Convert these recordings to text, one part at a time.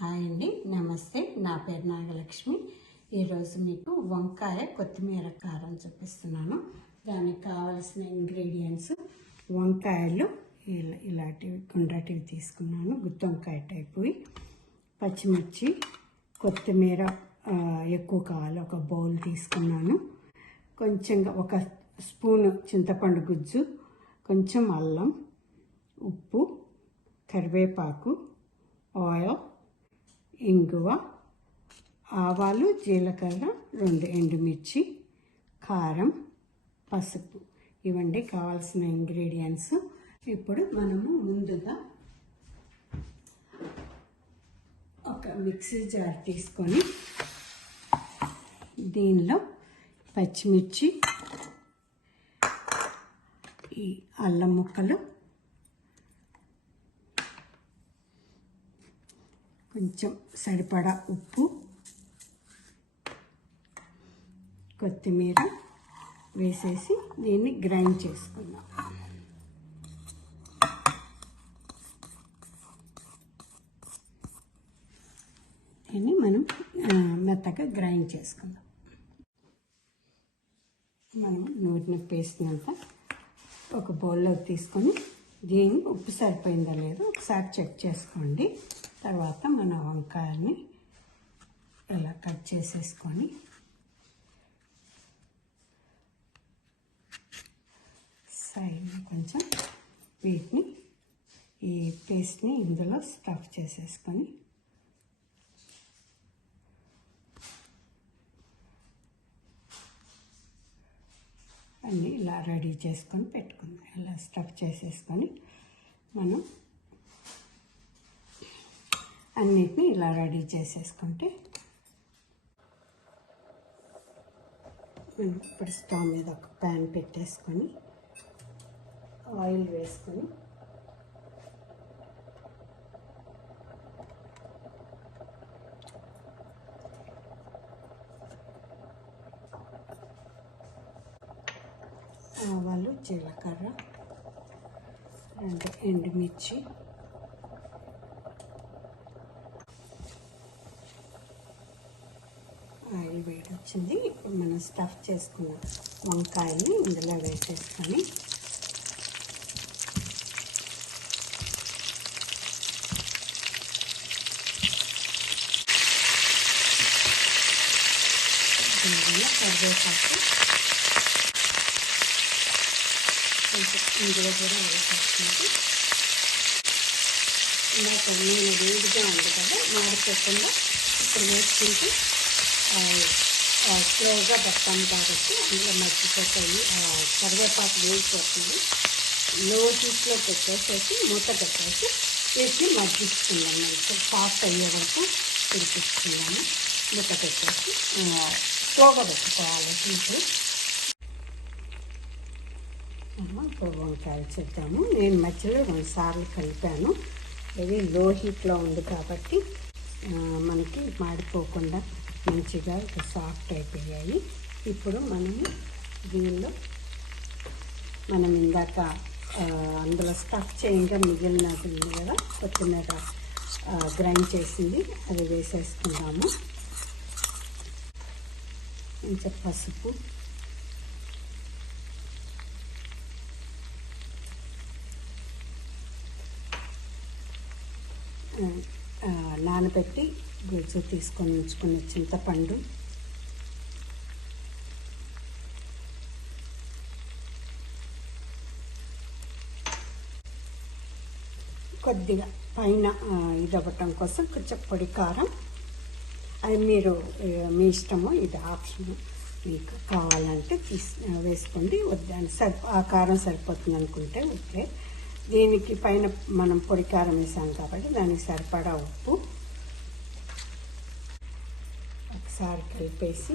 Hi అండి, నమస్తే. నా పేరు నాగలక్ష్మి. ఈరోజు మీకు వంకాయ కొత్తిమీర కారం చూపిస్తున్నాను. దానికి కావలసిన ఇంగ్రీడియంట్స్ వంకాయలు ఇలాంటివి గుండ్రటివి తీసుకున్నాను, గుత్తి వంకాయ టైపువి, పచ్చిమిర్చి, కొత్తిమీర ఎక్కువ కావాలి ఒక బౌల్ తీసుకున్నాను, కొంచెంగా ఒక స్పూను చింతపండు గుజ్జు, కొంచెం అల్లం, ఉప్పు, కరివేపాకు, ఆయిల్, ఇంగువ, ఆవాలు, జీలకర్ర, 2 ఎండుమిర్చి, కారం, పసుపు. ఇవండి కావాల్సిన ఇంగ్రీడియంట్స్. ఇప్పుడు మనము ముందుగా ఒక మిక్సీ జార్ తీసుకొని దీనిలో పచ్చిమిర్చి, ఈ అల్లం ముక్కలు, కొంచెం సరిపడా ఉప్పు, కొత్తిమీర వేసేసి దీన్ని గ్రైండ్ చేసుకుందాం. దీన్ని మనం మెత్తగా గ్రైండ్ చేసుకుందాం. మనం నూరిన పేస్ట్ అంతా ఒక బౌల్లో తీసుకొని దీన్ని ఉప్పు సరిపోయిందో లేదో ఒకసారి చెక్ చేసుకోండి. తర్వాత మన వంకాయల్ని ఇలా కట్ చేసేసుకొని సైడ్ కొంచెం వీటిని ఈ పేస్ట్ని ఇందులో స్టఫ్ చేసేసుకొని అన్నీ ఇలా రెడీ చేసుకొని పెట్టుకుందాం. ఇలా స్టఫ్ చేసేసుకొని మనం అన్నిటిని ఇలా రెడీ చేసేసుకుంటే ఇప్పుడు స్టవ్ మీద ఒక ప్యాన్ పెట్టేసుకొని ఆయిల్ వేసుకొని ఆవాలు, జీలకర్ర, 2 ఎండుమిర్చి, ఆయిల్ వేడి వచ్చింది. ఇప్పుడు మనం స్టఫ్ చేసుకున్న వంకాయల్ని ఇందులో వేసేసుకొని దీనిలో కరివేపాకు, కొంచెం ఇందులో కూడా వేసేసుకుంటే ఇందాక నేను వేడిగా ఉంది కదా, మాడిపోకుండా ఇప్పుడు వేసుకుంటే స్లోగా పెడతాం కాబట్టి అందులో మర్చిపోతాయి. కరివేపాకు వేసిపోతుంది. లో హీట్లో పెట్టేసేసి మూత పెట్టేసి వీటిని మగ్గిస్తున్నాము. మంచిగా సాఫ్ట్ అయ్యే వరకు తిరిపిస్తున్నాము. మూత పెట్టేసి స్లోగా పెట్టుకోవాలి. ఇప్పుడు వంకాయలు చేద్దాము. నేను మధ్యలో 2 సార్లు కలిపాను. ఇది లో హీట్లో ఉంది కాబట్టి మనకి మాడిపోకుండా మంచిగా సాఫ్ట్ అయిపోయాయి. ఇప్పుడు మనము దీనిలో మనం ఇందాక అందులో స్టఫ్ చేయంగా మిగిలినది ఉంది కదా, కొత్తిమీర గ్రైండ్ చేసింది, అది వేసేసుకుందాము. కొంచెం పసుపు, నానబెట్టి గుజ్జు తీసుకొని ఉంచుకున్న చింతపండు, కొద్దిగా పైన ఇది అవ్వటం కోసం కొంచెం పొడి కారం, అది మీరు మీ ఇష్టము, ఇది ఆప్షన్, మీకు కావాలంటే వేసుకోండి. వద్దని ఆ కారం సరిపోతుంది అనుకుంటే ఓకే. దీనికి పైన మనం పొడి కారం వేసాం కాబట్టి దానికి సరిపడా ఉప్పు ఒకసారి కలిపేసి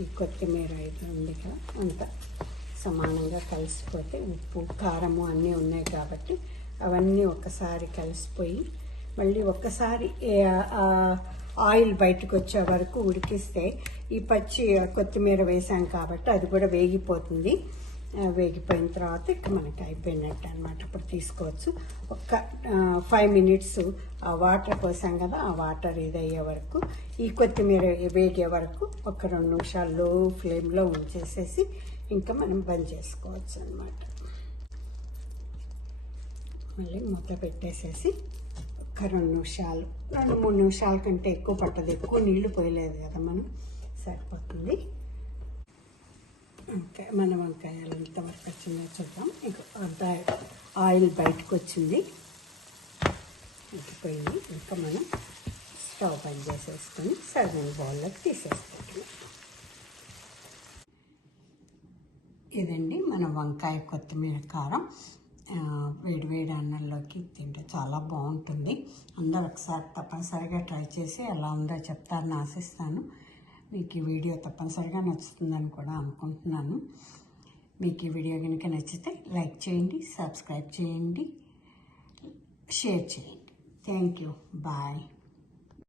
ఈ కొత్తిమీర ఇది ఉంది కదా అంత సమానంగా కలిసిపోతే, ఉప్పు కారము అన్నీ ఉన్నాయి కాబట్టి అవన్నీ ఒకసారి కలిసిపోయి మళ్ళీ ఒక్కసారి ఆయిల్ బయటకు వచ్చే వరకు ఉడికిస్తే ఈ పచ్చి కొత్తిమీర వేసాం కాబట్టి అది కూడా వేగిపోతుంది. వేగిపోయిన తర్వాత ఇక మనకి అయిపోయినట్టు అనమాట. ఇప్పుడు తీసుకోవచ్చు. ఒక 5 మినిట్స్ ఆ వాటర్ పోసాం కదా, ఆ వాటర్ ఇది అయ్యే వరకు, ఈ కొత్తిమీర వేగే వరకు ఒక 2 నిమిషాలు లో ఫ్లేమ్లో ఉంచేసేసి ఇంకా మనం బంద్ చేసుకోవచ్చు అనమాట. మళ్ళీ మూత పెట్టేసేసి ఒక 2 నిమిషాలు, 2-3 నిమిషాల కంటే ఎక్కువ పట్టదు. ఎక్కువ నీళ్లు పోయలేదు కదా మనం, సరిపోతుంది. ఓకే, మన వంకాయలు ఎంతవరకు వచ్చిందో చూద్దాం. అంత ఆయిల్ బయటకు వచ్చింది, ఉడికిపోయింది. ఇంకా మనం స్టవ్ బంద్ చేసేసుకొని సర్వింగ్ బౌల్లోకి తీసేసుకుంటాం. ఇదండి మన వంకాయ కొత్తిమీర కారం. వేడివేడి అన్నంలోకి తింటే చాలా బాగుంటుంది. అందరూ ఒకసారి తప్పనిసరిగా ట్రై చేసి ఎలా ఉందో చెప్తారని ఆశిస్తాను. మీకు ఈ వీడియో తప్పనిసరిగా నచ్చుతుందని కూడా అనుకుంటున్నాను. మీకు ఈ వీడియో కనుక నచ్చితే లైక్ చేయండి, సబ్స్క్రైబ్ చేయండి, షేర్ చేయండి. Thank you. బాయ్.